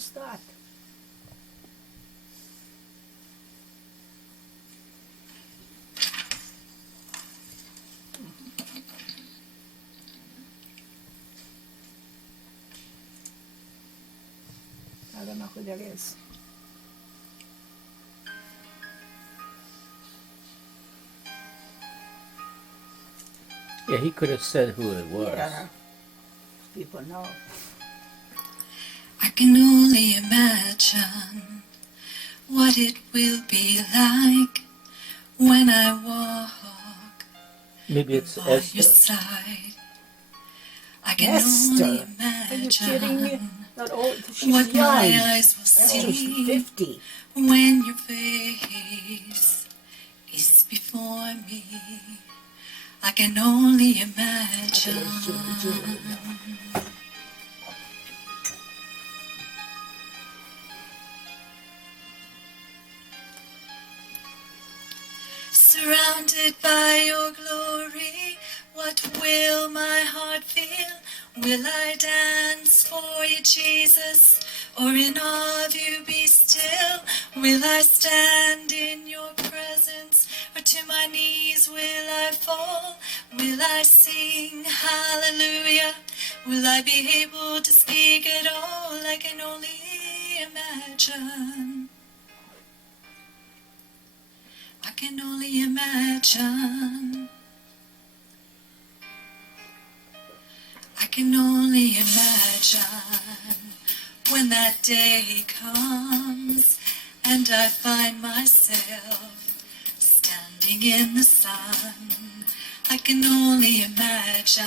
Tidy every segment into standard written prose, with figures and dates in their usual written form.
Who's that? I don't know who that is. Yeah, he could have said who it was. Yeah. People know. I can only imagine what it will be like when I walk Maybe it's by your Esther. side. I can only Esther. Are you kidding me? imagine Not old. She's what young. my eyes will Esther's see 50. when your face is before me. I can only imagine. There's Julie. Surrounded by your glory, what will my heart feel? Will I dance for you, Jesus, or in awe of you be still? Will I stand in your presence, or to my knees will I fall? Will I sing hallelujah? Will I be able to speak at all? I can only imagine. I can only imagine. I can only imagine when that day comes and I find myself standing in the sun. I can only imagine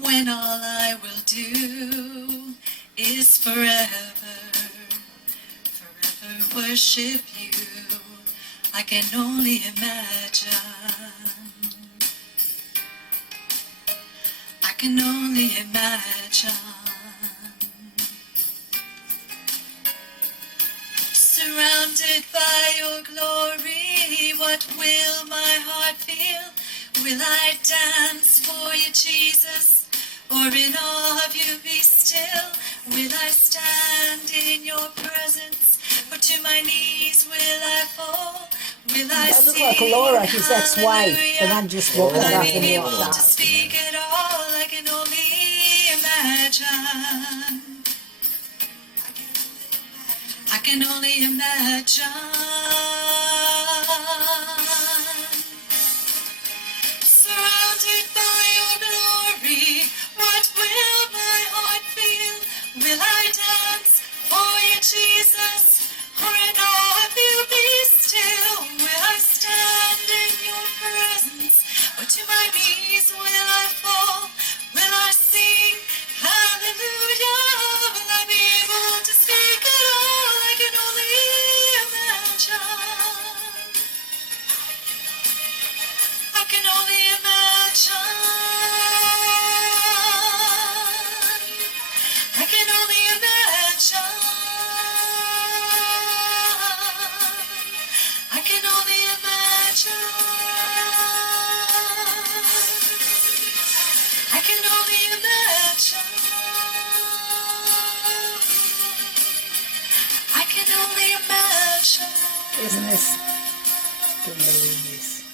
when all I will do is forever worship you. I can only imagine. I can only imagine. Surrounded by your glory, what will my heart feel? Will I dance for you, Jesus, or in awe of you be still? Will I stand in your presence, or to my knees will I fall? Will I That looked sing like Laura, his ex-wife, and hallelujah? I just woke Will her I up be and able walked to out. speak at all? I can only imagine. I can only imagine. Surrounded by your glory, what will my heart feel? Will I dance for you, Jesus, or in awe of you be still? Will I stand in your presence, or to my knees will I fall? Will I sing hallelujah? Will I be able to speak at all? I can only imagine. I can only imagine. I can only imagine. I can only imagine. I can only imagine. I can only imagine. Isn't this? I can't believe this.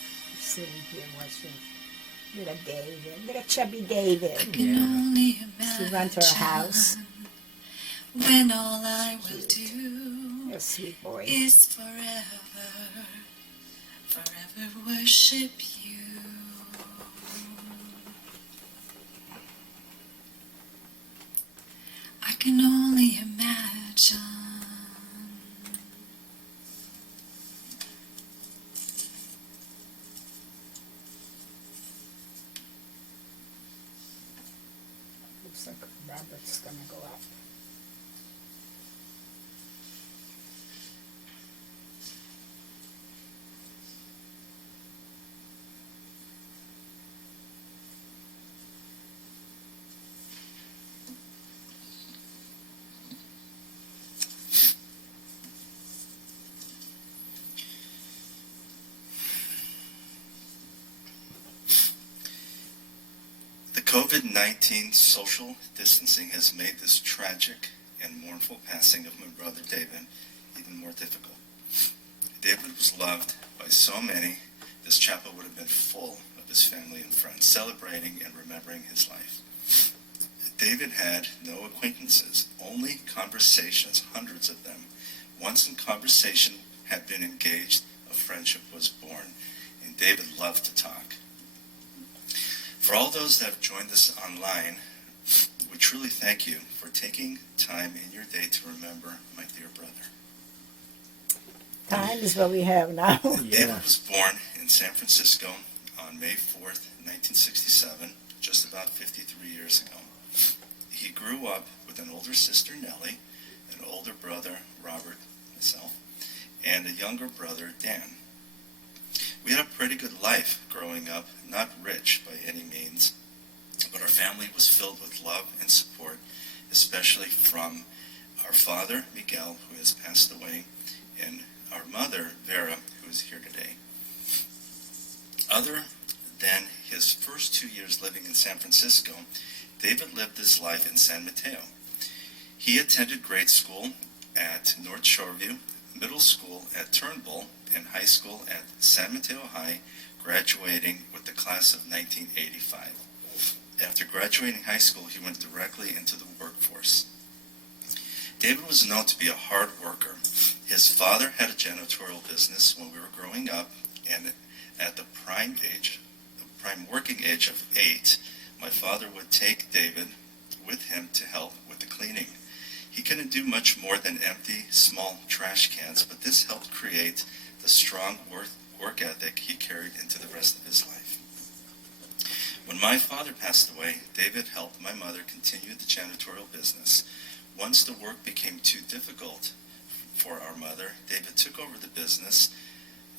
Sitting here watching little David, little chubby David. I can only imagine. She went to her house. When all I will do A sweet boy. is forever worship you. I can only imagine. Looks like Robert's gonna go up. The COVID-19 social distancing has made this tragic and mournful passing of my brother David even more difficult. David was loved by so many, this chapel would have been full of his family and friends, celebrating and remembering his life. David had no acquaintances, only conversations, hundreds of them. Once in conversation had been engaged, a friendship was born, and David loved to talk. For all those that have joined us online, we truly thank you for taking time in your day to remember my dear brother. Time is what we have now. David was born in San Francisco on May 4th, 1967, just about 53 years ago. He grew up with an older sister, Nellie, an older brother, Robert, myself, and a younger brother, Dan. We had a pretty good life growing up, not rich by any means, but our family was filled with love and support, especially from our father, Miguel, who has passed away, and our mother, Vera, who is here today. Other than his first 2 years living in San Francisco, David lived his life in San Mateo. He attended grade school at North Shoreview, middle school at Turnbull, and high school at San Mateo High, graduating with the class of 1985. After graduating high school, he went directly into the workforce. David was known to be a hard worker. His father had a janitorial business when we were growing up, and at the prime working age of 8, my father would take David with him to help with the cleaning. He couldn't do much more than empty small trash cans, but this helped create the strong work ethic he carried into the rest of his life. When my father passed away, David helped my mother continue the janitorial business. Once the work became too difficult for our mother, David took over the business,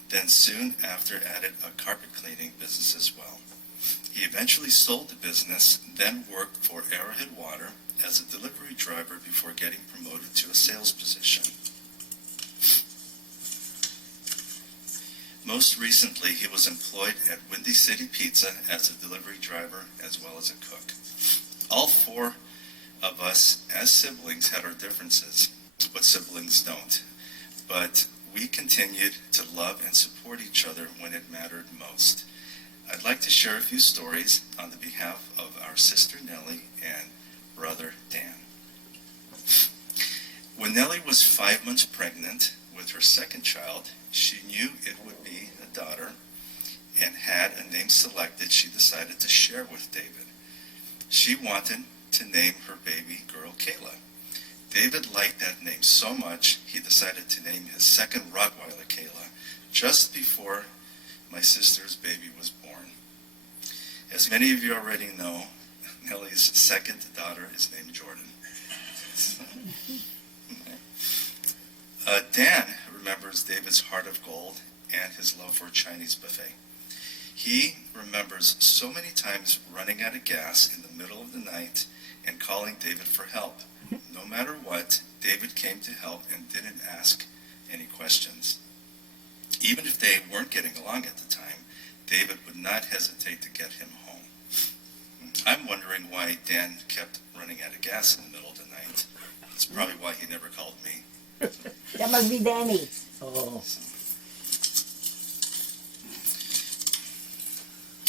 then soon after added a carpet cleaning business as well. He eventually sold the business, then worked for Arrowhead Water as a delivery driver before getting promoted to a sales position. Most recently, he was employed at Windy City Pizza as a delivery driver as well as a cook. All 4 of us as siblings had our differences, but siblings don't. But we continued to love and support each other when it mattered most. I'd like to share a few stories on the behalf of our sister Nellie and brother Dan. When Nellie was 5 months pregnant with her second child, she knew it would be a daughter and had a name selected she decided to share with David. She wanted to name her baby girl Kayla. David liked that name so much, he decided to name his second Rottweiler Kayla just before my sister's baby was born. As many of you already know, Nellie's second daughter is named Jordan. Dan remembers David's heart of gold and his love for a Chinese buffet. He remembers so many times running out of gas in the middle of the night and calling David for help. No matter what, David came to help and didn't ask any questions. Even if they weren't getting along at the time, David would not hesitate to get him home. I'm wondering why Dan kept running out of gas in the middle of the night. That's probably why he never called me. That must be Danny. Oh,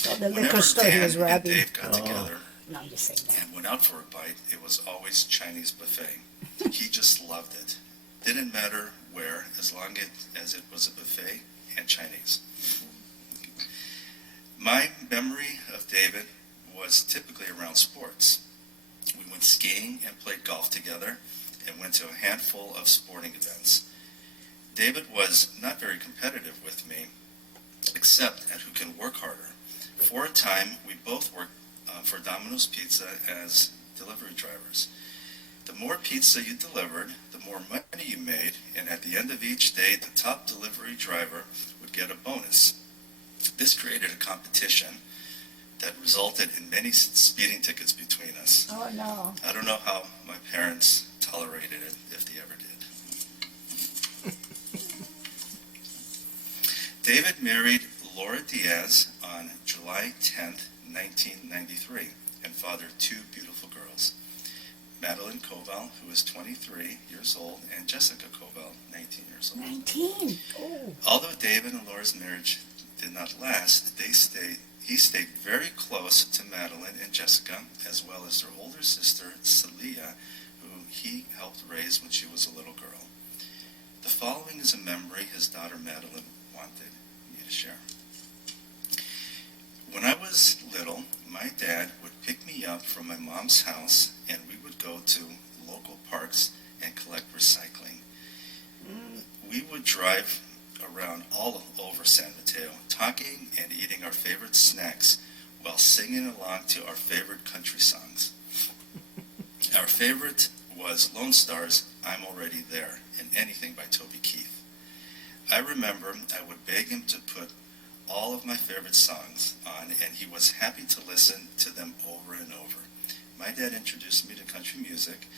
So the Whenever liquor store he Dan was and robbing. Dave got together No, I'm just saying that. and went out for a bite, it was always Chinese buffet. He just loved it. Didn't matter where, as long as it was a buffet and Chinese. My memory of David was typically around sports. We went skiing and played golf together and went to a handful of sporting events. David was not very competitive with me, except at who can work harder. For a time, we both worked for Domino's Pizza as delivery drivers. The more pizza you delivered, the more money you made, and at the end of each day, the top delivery driver would get a bonus. This created a competition that resulted in many speeding tickets between us. Oh, no. I don't know how my parents tolerated it, if they ever did. David married Laura Diaz on July 10th, 1993, and fathered 2 beautiful girls. Madeline Koval, who is 23 years old, and Jessica Koval, 19 years old. 19. Oh. Although David and Laura's marriage did not last, he stayed very close to Madeline and Jessica, as well as their older sister, Celia, who he helped raise when she was a little girl. The following is a memory his daughter Madeline wanted me to share. When I was little, my dad would pick me up from my mom's house, and we would go to local parks and collect recycling. We would drive around all over San Mateo, talking and eating our favorite snacks while singing along to our favorite country songs. Our favorite was Lone Star's I'm Already There and Anything by Toby Keith. I remember I would beg him to put all of my favorite songs on, and he was happy to listen to them over and over. My dad introduced me to country music,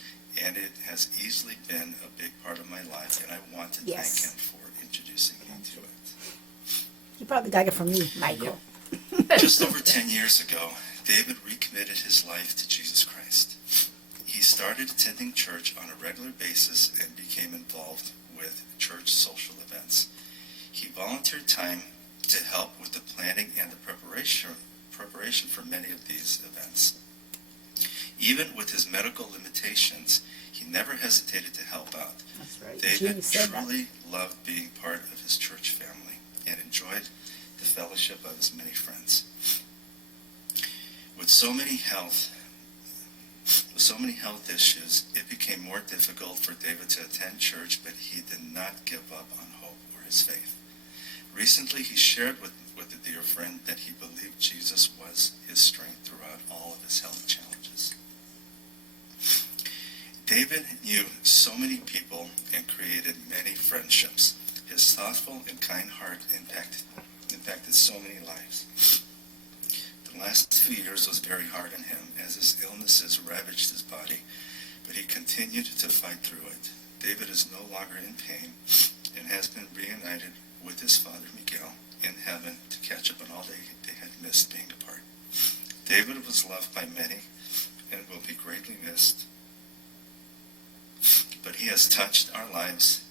and it has easily been a big part of my life, and I want to thank him for introducing me to it. You probably got it from me, Michael. Just over 10 years ago, David recommitted his life to Jesus Christ. He started attending church on a regular basis and became involved with church social events. He volunteered time to help with the planning and the preparation for many of these events. Even with his medical limitations, he never hesitated to help out. That's right. David truly loved being part of his church family and enjoyed the fellowship of his many friends. With so many health issues, it became more difficult for David to attend church, but he did not give up on hope or his faith. Recently, he shared with a dear friend that he believed Jesus was his strength throughout all of his health challenges. David knew so many people and created many friendships. His thoughtful and kind heart impacted so many lives. The last 2 years was very hard on him as his illnesses ravaged his body, but he continued to fight through it. David is no longer in pain and has been reunited with his father Miguel in heaven to catch up on all they had missed being apart. David was loved by many and will be greatly missed, but he has touched our lives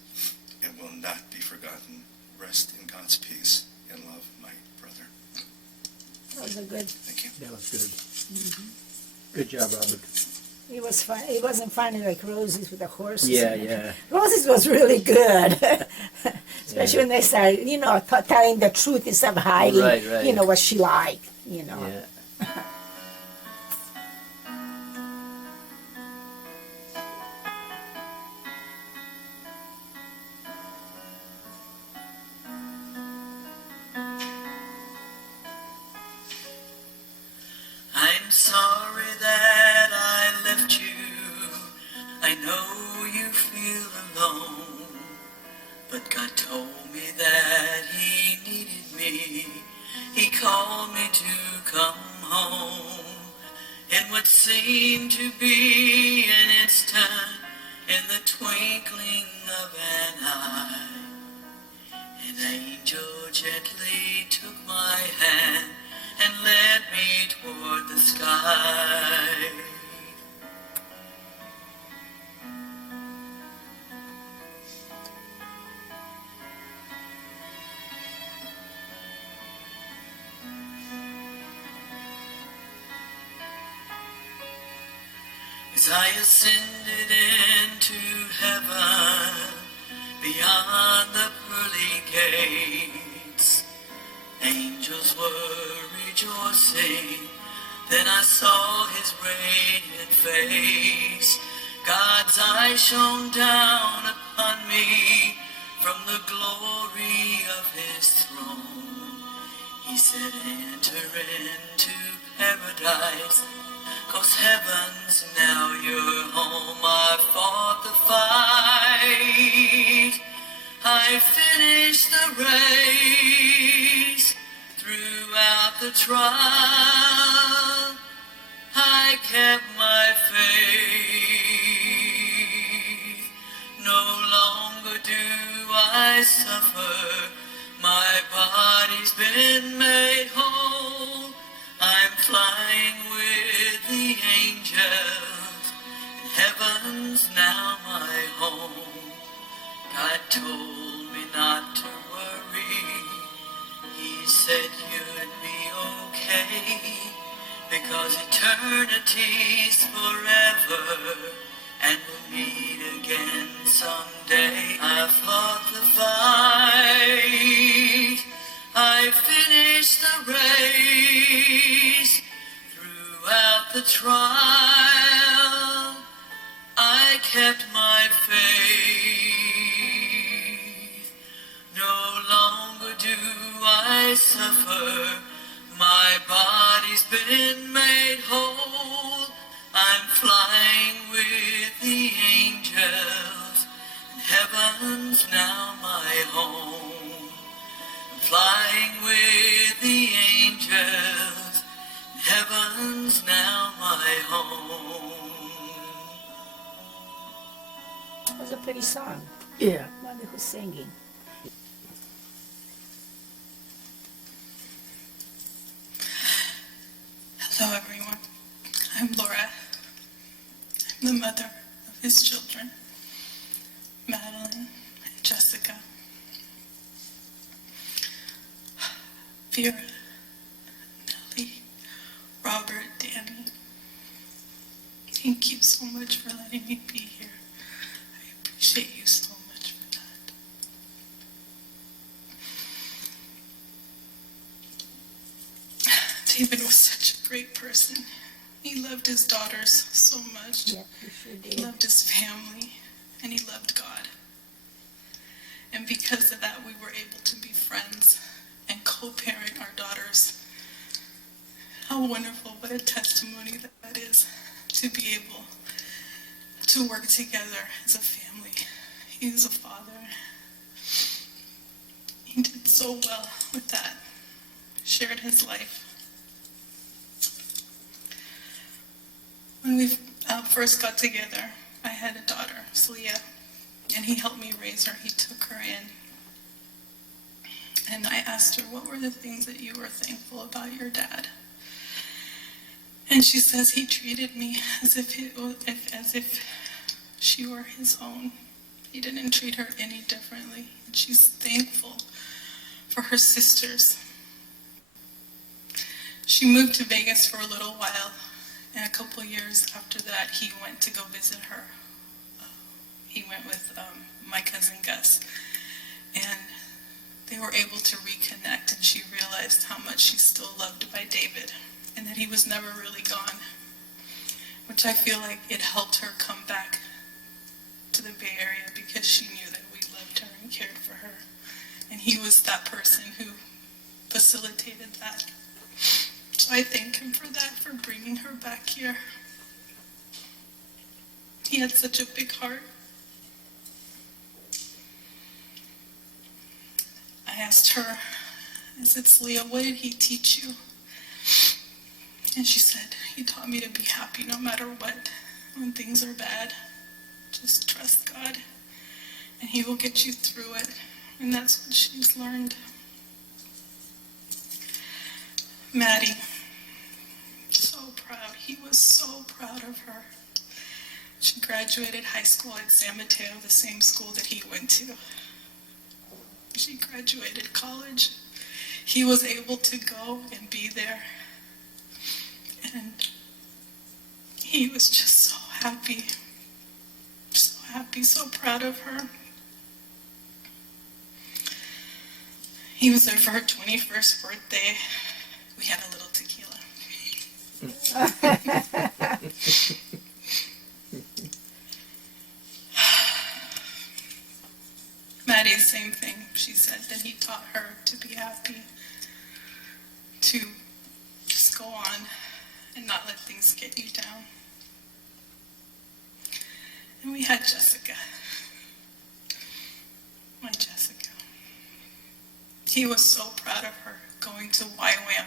and will not be forgotten. Rest in God's peace and love, my brother. That was a good. Thank you. That was good. Good job, Robert. It was fun. It wasn't funny like Roses with the horses. Yeah. Roses was really good. Especially when they started, telling the truth instead of hiding, Right. What she liked, Yeah. I'm sorry that I left you. I know you feel alone, but God told me that He needed me. He called me to come home. In what seemed to be an instant, in the twinkling of an eye, an angel gently took my hand and led me toward the sky. As I ascended into heaven, beyond the pearly gates, angels were rejoicing. Then I saw His radiant face. God's eyes shone down upon me from the glory of His throne. He said, enter into paradise, 'cause heaven's now your home. I fought the fight, I finished the race. Throughout the trial, I kept my faith. No longer do I suffer, my body's been made whole. I'm flying with the angels, and eternity's forever, and we'll meet again someday. I've fought the fight, I finished the race. Throughout the trial, I kept my faith. No longer do I suffer, my body's been made whole. I'm flying with the angels, and heaven's now my home. I'm flying with the angels, and heaven's now my home. It was a pretty song. Yeah. Wonder who's singing. Hello everyone, I'm Laura. I'm the mother of his children, Madeline and Jessica. Vera, Nellie, Robert, Danny. Thank you so much for letting me be here. I appreciate you so much for that. David was such a great person. He loved his daughters so much. Yep, you sure He did. loved his family, and he loved God. And because of that, we were able to be friends and co-parent our daughters. How wonderful, what a testimony that is, to be able to work together as a family. He was a father. He did so well with that, shared his life. When we first got together, I had a daughter, Celia, and he helped me raise her. He took her in. And I asked her, what were the things that you were thankful about your dad? And she says he treated me as if she were his own. He didn't treat her any differently. And she's thankful for her sisters. She moved to Vegas for a little while, and a couple years after that, he went to go visit her. He went with my cousin Gus, and they were able to reconnect, and she realized how much she's still loved by David, and that he was never really gone, which I feel like it helped her come back to the Bay Area because she knew that we loved her and cared for her, and he was that person who facilitated that. So I thank him for that, for bringing her back here. He had such a big heart. I asked her, I said, Celia, what did he teach you? And she said, he taught me to be happy no matter what. When things are bad, just trust God, and he will get you through it. And that's what she's learned. Maddie, so proud. He was so proud of her. She graduated high school at San Mateo, the same school that he went to. She graduated college. He was able to go and be there. And he was just so happy, so proud of her. He was there for her 21st birthday. We had a little tequila. Maddie, same thing. She said that he taught her to be happy, to just go on and not let things get you down. And we had Jessica. My Jessica. He was so proud of her going to YWAM.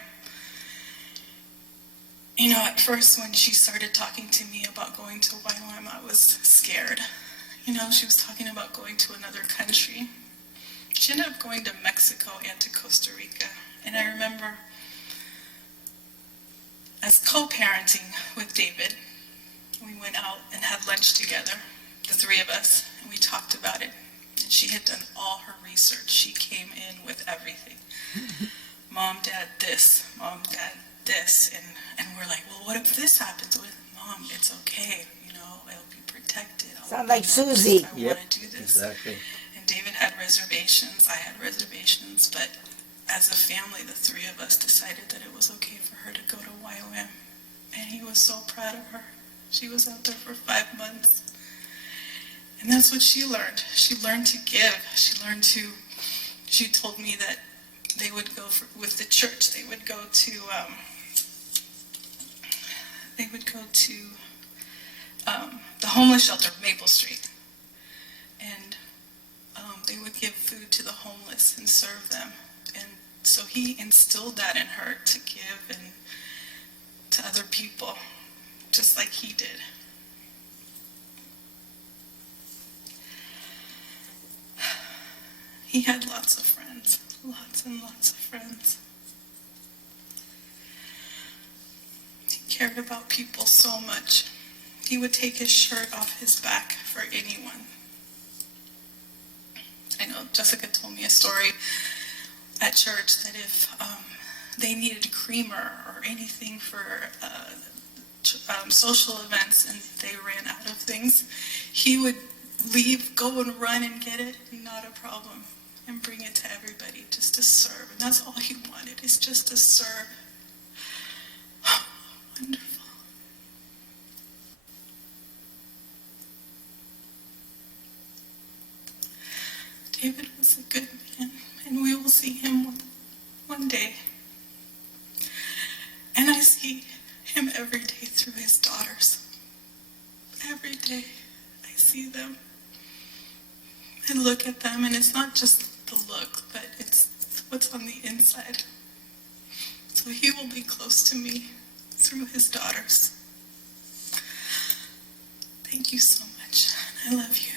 You know, at first when she started talking to me about going to YWAM, I was scared. You know, she was talking about going to another country. She ended up going to Mexico and to Costa Rica. And I remember as co-parenting with David, we went out and had lunch together, the three of us, and we talked about it. And she had done all her research. She came in with everything. Mom, Dad, this. Mom, Dad, this, and we're like, well, what if this happens? With Mom, it's okay, I'll be protected. Sound like Susie. I Yep, want to do this. exactly. And David had reservations, I had reservations, but as a family, the three of us decided that it was okay for her to go to YOM. And he was so proud of her. She was out there for 5 months. And that's what she learned. She learned to give. She told me that they would go with the church, they would go to the homeless shelter, Maple Street. And they would give food to the homeless and serve them. And so he instilled that in her to give and to other people, just like he did. He had lots of friends, lots and lots of friends. He cared about people so much. He would take his shirt off his back for anyone. I know Jessica told me a story at church that if they needed a creamer or anything for social events and they ran out of things, he would leave, go and run and get it, not a problem, and bring it to everybody just to serve. And that's all he wanted, is just to serve. Wonderful. David was a good man, and we will see him one day. And I see him every day through his daughters. Every day I see them. I look at them, and it's not just the look, but it's what's on the inside. So he will be close to me through his daughters. Thank you so much. I love you.